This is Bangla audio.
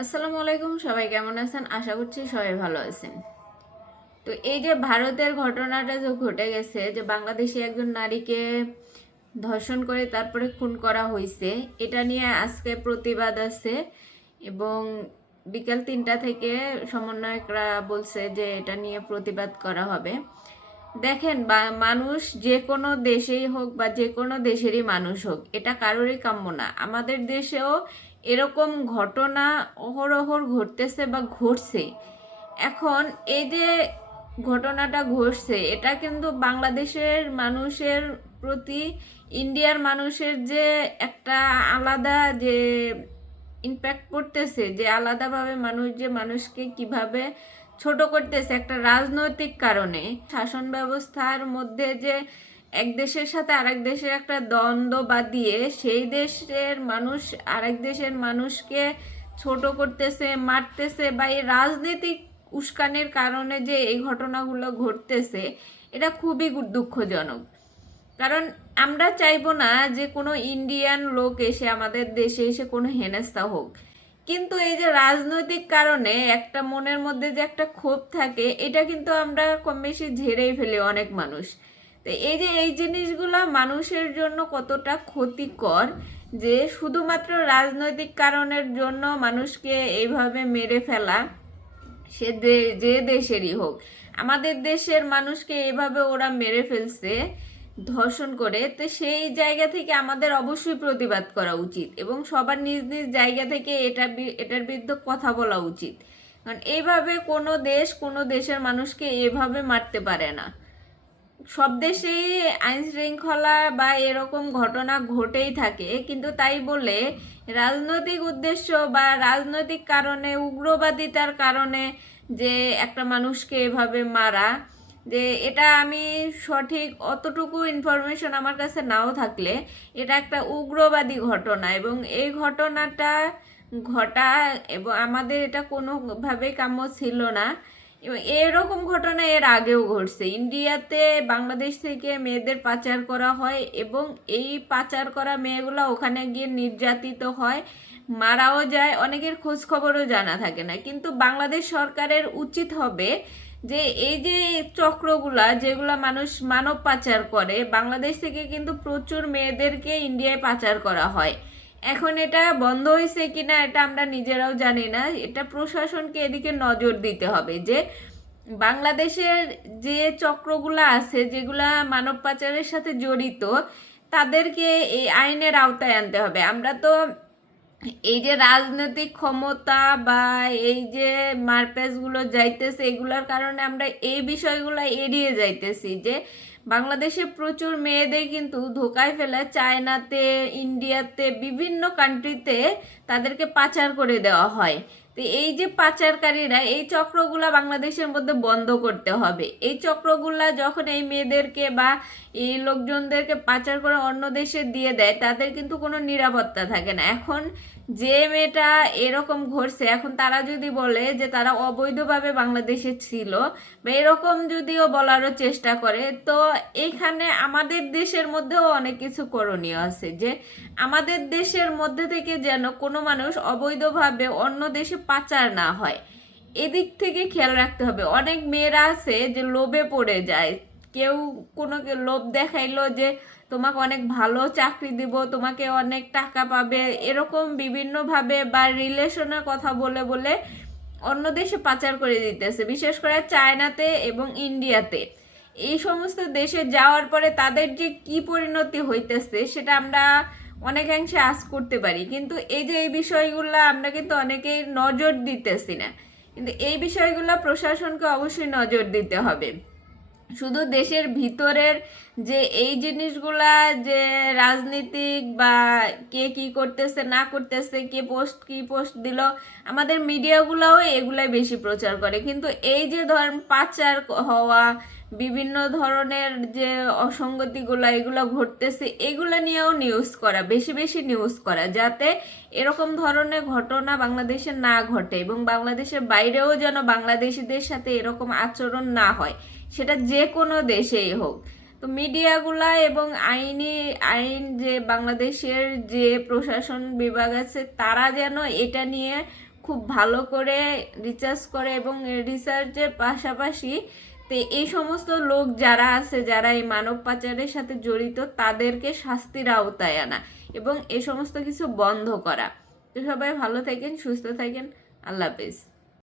আসসালামু আলাইকুম, সবাই কেমন আছেন? আশা করছি সবাই ভালো আছেন। তো এই যে ভারতের ঘটনাটা যে ঘটে গেছে, যে বাংলাদেশি একজন নারীকে ধর্ষণ করে তারপরে খুন করা হয়েছে, এটা নিয়ে আজকে প্রতিবাদ আছে এবং বিকাল 3টা থেকে সমন্বয়করা বলছে যে এটা নিয়ে প্রতিবাদ করা হবে। দেখেন, মানুষ যে কোনো দেশেই হোক বা যে কোনো দেশেরই মানুষ হোক, এটা কারোরই কাম্য না। আমাদের দেশেও এরকম ঘটনা অহরহর ঘটতেছে বা ঘটছে। এখন এই যে ঘটনাটা ঘটছে, এটা কিন্তু বাংলাদেশের মানুষের প্রতি ইন্ডিয়ার মানুষের যে একটা আলাদা যে ইম্প্যাক্ট পড়তেছে, যে আলাদাভাবে মানুষ যে মানুষকে কিভাবে ছোট করতেছে একটা রাজনৈতিক কারণে, শাসন ব্যবস্থার মধ্যে যে এক দেশের সাথে আরেক দেশের একটা দ্বন্দ্ব বাঁধিয়ে সেই দেশের মানুষ আরেক দেশের মানুষকে ছোট করতেছে, মারতেছে, বা এই রাজনৈতিক উস্কানির কারণে যে এই ঘটনাগুলো ঘটতেছে, এটা খুবই দুঃখজনক। কারণ আমরা চাইবো না যে কোনো ইন্ডিয়ান লোক এসে আমাদের দেশে এসে কোনো হেনস্থা হোক, কিন্তু এই যে রাজনৈতিক কারণে একটা মনের মধ্যে যে একটা ক্ষোভ থাকে, এটা কিন্তু আমরা কম বেশি ঝেড়েই ফেলি অনেক মানুষ। তো এই যে এই জিনিসগুলা মানুষের জন্য কতটা ক্ষতিকর, যে শুধুমাত্র রাজনৈতিক কারণের জন্য মানুষকে এইভাবে মেরে ফেলা, সে যে দেশেরই হোক। আমাদের দেশের মানুষকে এভাবে ওরা মেরে ফেলছে ধর্ষণ করে, তো সেই জায়গা থেকে আমাদের অবশ্যই প্রতিবাদ করা উচিত এবং সবার নিজ নিজ জায়গা থেকে এটার বিরুদ্ধে কথা বলা উচিত। কারণ এইভাবে কোনো দেশ কোনো দেশের মানুষকে এভাবে মারতে পারে না। সব দেশেই আইন শৃঙ্খলা বা এরকম ঘটনা ঘটেই থাকে, কিন্তু তাই বলে রাজনৈতিক উদ্দেশ্য বা রাজনৈতিক কারণে উগ্রবাদিতার কারণে যে একটা মানুষকে এভাবে মারা, যে এটা আমি সঠিক অতটুকু ইনফরমেশন আমার কাছে নাও থাকলে এটা একটা উগ্রবাদী ঘটনা এবং এই ঘটনাটা ঘটা এবং আমাদের এটা কোনোভাবেই কাম্য ছিল না। এবং এরকম ঘটনা এর আগেও ঘটছে। ইন্ডিয়াতে বাংলাদেশ থেকে মেয়েদের পাচার করা হয় এবং এই পাচার করা মেয়েগুলো ওখানে গিয়ে নির্যাতিত হয়, মারাও যায়, অনেকের খোঁজ খবরও জানা থাকে না। কিন্তু বাংলাদেশ সরকারের উচিত হবে যে এই যে চক্রগুলা যেগুলা মানুষ মানব পাচার করে, বাংলাদেশ থেকে কিন্তু প্রচুর মেয়েদেরকে ইন্ডিয়ায় পাচার করা হয়। এখন এটা বন্ধ হয়েছে কিনা এটা আমরা নিজেরাও জানি না। এটা প্রশাসনকে এদিকে নজর দিতে হবে যে বাংলাদেশের যে চক্রগুলা আছে যেগুলা মানব পাচারের সাথে জড়িত, তাদেরকে এই আইনের আওতায় আনতে হবে। আমরা তো এই যে রাজনৈতিক ক্ষমতা বা এই যে মারপ্যাচগুলো যাইতেছে, এগুলোর কারণে আমরা এই বিষয়গুলো এড়িয়ে যাইতেছি যে বাংলাদেশে প্রচুর মেয়েদের কিন্তু ধোকায় ফেলে চায়নাতে, ইন্ডিয়াতে, বিভিন্ন কান্ট্রিতে তাদেরকে পাচার করে দেওয়া হয়। তো এই যে পাচারকারীরা, এই চক্রগুলা বাংলাদেশের মধ্যে বন্ধ করতে হবে। এই চক্রগুলা যখন এই মেয়েদেরকে বা এই লোকজনদেরকে পাচার করে অন্য দেশে দিয়ে দেয়, তাদের কিন্তু কোনো নিরাপত্তা থাকে না। এখন যে মেয়েটা এরকম ঘটছে, এখন তারা যদি বলে যে তারা অবৈধভাবে বাংলাদেশে ছিল বা এরকম যদিও বলারও চেষ্টা করে, তো এইখানে আমাদের দেশের মধ্যেও অনেক কিছু করণীয় আছে, যে আমাদের দেশের মধ্যে থেকে যেন কোনো মানুষ অবৈধভাবে অন্য দেশে পাচার না হয়, এদিক থেকে খেয়াল রাখতে হবে। অনেক মেয়েরা আছে যে লোভে পড়ে যায়, কেউ কোনো লোভ দেখাইলো যে তোমাকে অনেক ভালো চাকরি দিব, তোমাকে অনেক টাকা পাবে, এরকম বিভিন্নভাবে বা রিলেশনের কথা বলে বলে অন্য দেশে পাচার করে দিতেছে, বিশেষ করে চায়নাতে এবং ইন্ডিয়াতে। এই সমস্ত দেশে যাওয়ার পরে তাদের যে কি পরিণতি হইতেছে সেটা আমরা অনেকাংশে আঁচ করতে পারি, কিন্তু এই যে এই বিষয়গুলো আমরা কিন্তু অনেকেই নজর দিতেছি না। কিন্তু এই বিষয়গুলো প্রশাসনকে অবশ্যই নজর দিতে হবে। শুধু দেশের ভিতরের যে এই জিনিসগুলা, যে রাজনীতিক বা কে কি করতেছে না করতেছে, কে পোস্ট কি পোস্ট দিল, আমাদের মিডিয়াগুলোও এগুলাই বেশি প্রচার করে। কিন্তু এই যে ধরেন পাচার হওয়া, বিভিন্ন ধরনের যে অসঙ্গতিগুলো এগুলো ঘটতেছে, এগুলো নিয়েও নিউজ করা, বেশি বেশি নিউজ করা, যাতে এরকম ধরনের ঘটনা বাংলাদেশে না ঘটে এবং বাংলাদেশের বাইরেও যেন বাংলাদেশিদের সাথে এরকম আচরণ না হয়, সেটা যে কোনো দেশেই হোক। তো মিডিয়াগুলা এবং আইন যে বাংলাদেশের যে প্রশাসন বিভাগ আছে, তারা যেন এটা নিয়ে খুব ভালো করে রিসার্চ করে এবং রিসার্চের পাশাপাশি তো এই সমস্ত লোক যারা আছে, যারা এই মানব পাচারের সাথে জড়িত, তাদেরকে শাস্তির আওতায় আনা এবং এই সমস্ত কিছু বন্ধ করা। তো সবাই ভালো থাকেন, সুস্থ থাকেন, আল্লাহ হাফেজ।